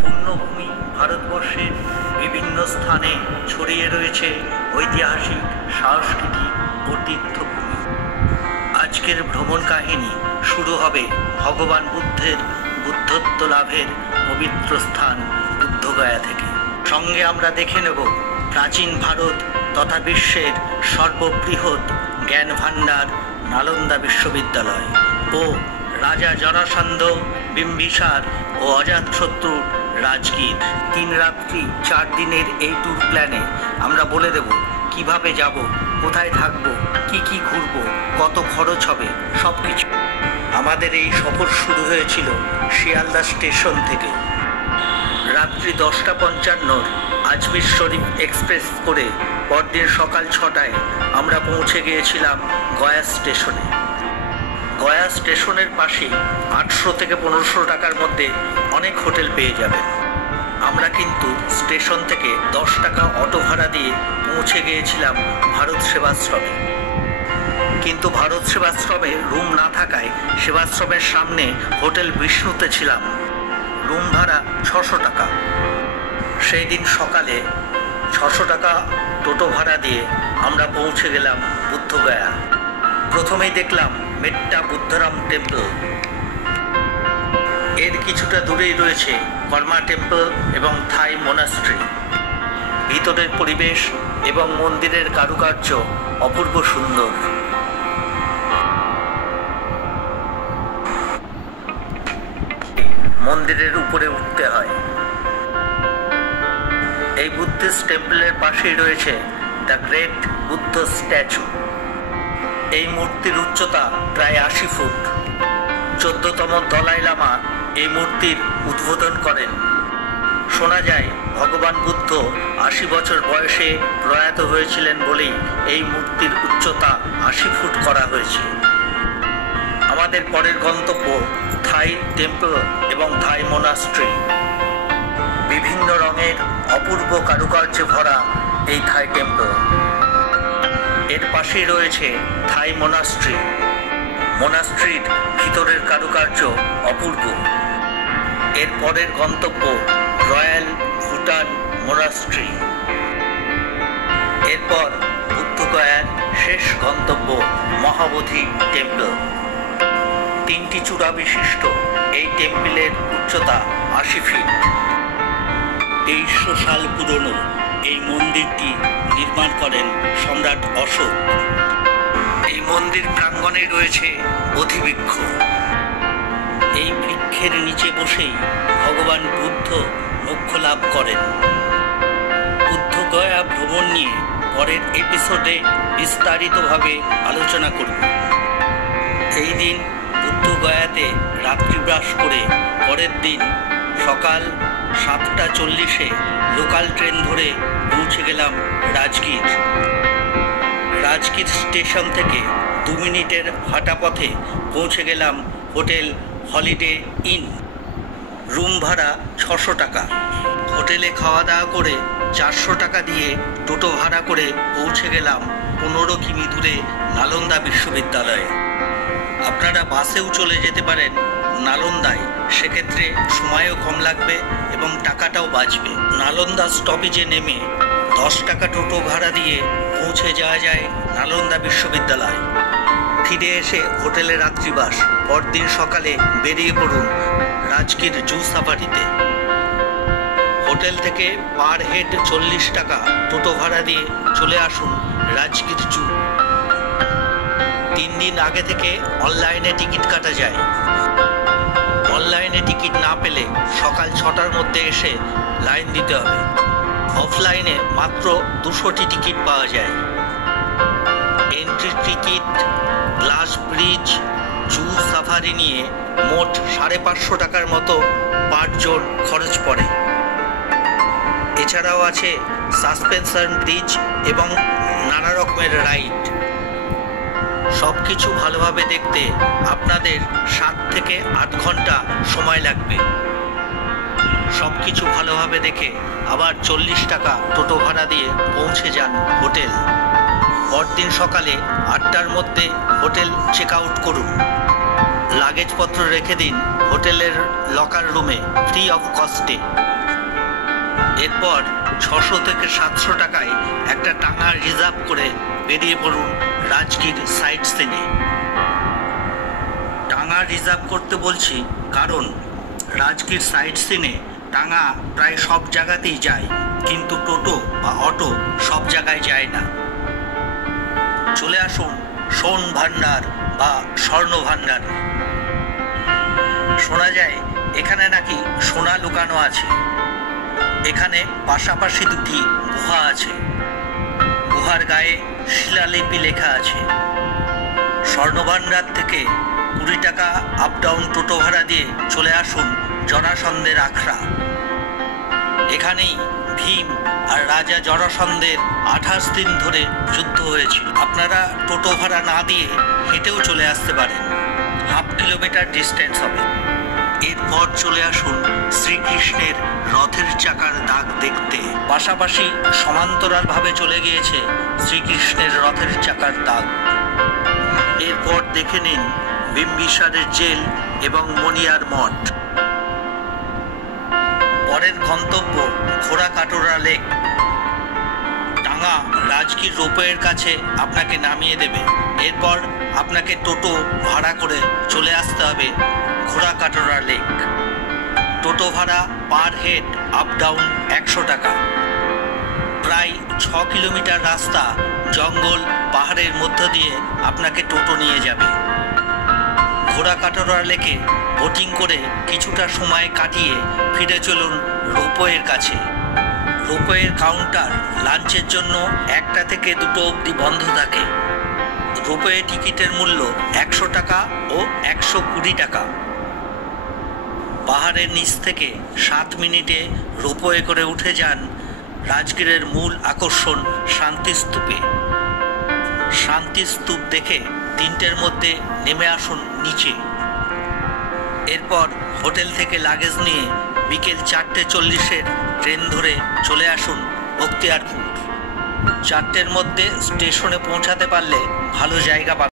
পূর্ণভূমি ভারতবর্ষের বিভিন্ন স্থানে ছড়িয়ে রয়েছে ঐতিহাসিক, সাংস্কৃতিক ও তীর্থভূমি। আজকের ভ্রমণ কাহিনী শুরু হবে ভগবান বুদ্ধের বুদ্ধত্ব লাভের পবিত্র স্থান বুদ্ধগয়া থেকে। সঙ্গে আমরা দেখে নেব প্রাচীন ভারত তথা বিশ্বের সর্ববৃহৎ জ্ঞান ভাণ্ডার নালন্দা বিশ্ববিদ্যালয় ও রাজা জরাসন্ধ, বিম্বিসার ও অজাতশত্রুর রাজগীর। 3 রাত্রি 4 দিনের এই ট্যুর প্ল্যানে আমরা বলে দেব কিভাবে যাব, কোথায় থাকবো, কি ঘুরবো, কত খরচ হবে, সব কিছু। আমাদের এই সফর শুরু হয়েছিল শিয়ালদা স্টেশন থেকে। রাত্রি 10:55 আজমির শরীফ এক্সপ্রেস করে পরদিন সকাল 6টায় আমরা পৌঁছে গিয়েছিলাম গয়া স্টেশনে। গয়া স্টেশনের পাশে 800 থেকে 1500 টাকার মধ্যে অনেক হোটেল পেয়ে যাবেন। আমরা কিন্তু স্টেশন থেকে 10 টাকা অটো ভাড়া দিয়ে পৌঁছে গিয়েছিলাম ভারত সেবাশ্রমে। কিন্তু ভারত সেবাশ্রমে রুম না থাকায় সেবাশ্রমের সামনে হোটেল বিষ্ণুতে ছিলাম। রুম ভাড়া 600 টাকা। সেই দিন সকালে 600 টাকা টোটো ভাড়া দিয়ে আমরা পৌঁছে গেলাম বুদ্ধগয়া। প্রথমেই দেখলাম মেট্টা বুদ্ধরাম টেম্পল। এর কিছুটা দূরেই রয়েছে কর্মা টেম্পল এবং থাই মোনাস্ট্রি। ভিতরের পরিবেশ এবং মন্দিরের কারুকার্য অপূর্ব সুন্দর। মন্দিরের উপরে উঠতে হয়। এই বুদ্ধিস্ট টেম্পলের পাশেই রয়েছে দ্য গ্রেট বুদ্ধ স্ট্যাচু। এই মূর্তির উচ্চতা প্রায় 80 ফুট। 14তম দলাই লামা এই মূর্তির উদ্বোধন করেন। শোনা যায় ভগবান বুদ্ধ 80 বছর বয়সে প্রয়াত হয়েছিলেন বলেই এই মূর্তির উচ্চতা 80 ফুট করা হয়েছে। আমাদের পরের গন্তব্য থাই টেম্পল এবং থাই মোনাস্ট্রি। বিভিন্ন রঙের অপূর্ব কারুকার্যে ভরা এই থাই টেম্পল। এর পাশেই রয়েছে থাই মোনাস্ট্রি। মোনাস্ট্রির ভিতরের কারুকার্য অপূর্ব। এর পরের গন্তব্য রয়্যাল ভুটান মোনাস্ট্রি। এরপর বুদ্ধগয়ার শেষ গন্তব্য মহাবোধি টেম্পল। 3টি চূড়া বিশিষ্ট এই টেম্পলের উচ্চতা 80 ফিট। 2300 সাল পুরনো এই মন্দিরটি নির্মাণ করেন সম্রাট অশোক। এই মন্দির প্রাঙ্গণে রয়েছে বোধিবৃক্ষ। এই বৃক্ষের নিচে বসেই ভগবান বুদ্ধ মোক্ষ লাভ করেন। বুদ্ধগয়া ভ্রমণ নিয়ে পরের এপিসোডে বিস্তারিতভাবে আলোচনা করব। এই দিন বুদ্ধগয়াতে রাত্রিবাস করে পরের দিন সকাল 7:40 লোকাল ট্রেন ধরে পৌঁছে গেলাম রাজগীর। রাজগীর স্টেশন থেকে 2 মিনিটের হাঁটা পথে পৌঁছে গেলাম হোটেল হলিডে ইন। রুম ভাড়া 600 টাকা। হোটেলে খাওয়া দাওয়া করে 400 টাকা দিয়ে টোটো ভাড়া করে পৌঁছে গেলাম 15 কিমি দূরে নালন্দা বিশ্ববিদ্যালয়ে। আপনারা বাসেও চলে যেতে পারেন নালন্দায়, সেক্ষেত্রে সময়ও কম লাগবে এবং টাকাটাও বাঁচবে। নালন্দা স্টপেজে নেমে 10 টাকা টোটো ভাড়া দিয়ে পৌঁছে যাওয়া যায় নালন্দা বিশ্ববিদ্যালয়। ফিরে এসে হোটেলে রাত্রিবাস। পরদিন সকালে বেরিয়ে পড়ুন রাজগীর জু সাফারিতে। হোটেল থেকে পার হেড 40 টাকা টোটো ভাড়া দিয়ে চলে আসুন রাজগীর জু। 3 দিন আগে থেকে অনলাইনে টিকিট কাটা যায়। অনলাইনে টিকিট না পেলে সকাল 6টার মধ্যে এসে লাইন দিতে হবে। অফলাইনে মাত্র 200টি টিকিট পাওয়া যায়। এন্ট্রি টিকিট, গ্লাস ব্রিজ, জু সাফারি নিয়ে মোট 550 টাকার মতো পার জন খরচ পড়ে। এছাড়াও আছে সাসপেনশন ব্রিজ এবং নানা রকমের রাইড। সব কিছু ভালোভাবে দেখতে আপনাদের 7 থেকে 8 ঘন্টা সময় লাগবে। সব কিছু ভালোভাবে দেখে আবার 40 টাকা টোটো ভাড়া দিয়ে পৌঁছে যান হোটেল। পরদিন সকালে 8টার মধ্যে হোটেল চেক আউট করুন। লাগেজপত্র রেখে দিন হোটেলের লকার রুমে ফ্রি অফ কস্টে। এরপর 600 থেকে 700 টাকায় একটা টাঙ্গা রিজার্ভ করে বেরিয়ে পড়ুন রাজগীর সাইট সিনে। টাঙ্গা রিজার্ভ করতে বলছি কারণ রাজগীর সাইট সিনে টাঙ্গা প্রায় সব জায়গাতেই যায়, কিন্তু টোটো বা অটো সব জায়গায় যায় না। চলে আসুন সোন ভান্ডার বা স্বর্ণ ভান্ডার। শোনা যায় এখানে নাকি সোনা লুকানো আছে। এখানে পাশাপাশি দুটি গুহা আছে। গুহার গায়ে শিলালিপি লেখা আছে। স্বর্ণ ভান্ডার থেকে 20 টাকা আপ ডাউন টোটো ভাড়া দিয়ে চলে আসুন জরাসন্ধের আখড়া। এখানেই ভীম আর রাজা জরাসন্ধের 28 দিন ধরে যুদ্ধ হয়েছিল। আপনারা টোটো ভাড়া না দিয়ে হেঁটেও চলে আসতে পারেন, 1/2 কিলোমিটার ডিস্টেন্স হবে। এরপর চলে আসুন শ্রীকৃষ্ণের রথের চাকার দাগ দেখতে। পাশাপাশি সমান্তরালভাবে চলে গিয়েছে শ্রীকৃষ্ণের রথের চাকার দাগ। এরপর দেখে নিন বিম্বিসারের জেল এবং মণিয়ার মঠ। পরের গন্তব্য ঘোড়াকাটোরা লেক। টাঙ্গা রাজগীর রোপওয়ের কাছে আপনাকে নামিয়ে দেবে। এরপর আপনাকে টোটো ভাড়া করে চলে আসতে হবে ঘোড়াকাটোরা লেক। টোটো ভাড়া পার হেড আপ ডাউন 100 টাকা। প্রায় 6 কিলোমিটার রাস্তা জঙ্গল পাহাড়ের মধ্য দিয়ে আপনাকে টোটো নিয়ে যাবে। ঘোড়াকাটোরা লেকে বোটিং করে কিছুটা সময় কাটিয়ে ফিরে চলুন রোপওয়ের কাছে। রোপওয়ের কাউন্টার লাঞ্চের জন্য 1টা থেকে 2টো অবধি বন্ধ থাকে। রোপওয়ে টিকিটের মূল্য 100 টাকা ও 120 টাকা। পাহাড়ের নিচ থেকে 7 মিনিটে রোপওয়ে করে উঠে যান রাজগীরের মূল আকর্ষণ শান্তিস্তূপে। শান্তিস্তূপ দেখে 3টের মধ্যে নেমে আসুন নিচে। এরপর হোটেল থেকে লাগেজ নিয়ে বিকেল 4:40-এর ট্রেন ধরে চলে আসুন বখতিয়ারপুর। 4টের মধ্যে স্টেশনে পৌঁছাতে পারলে ভালো জায়গা পাবেন।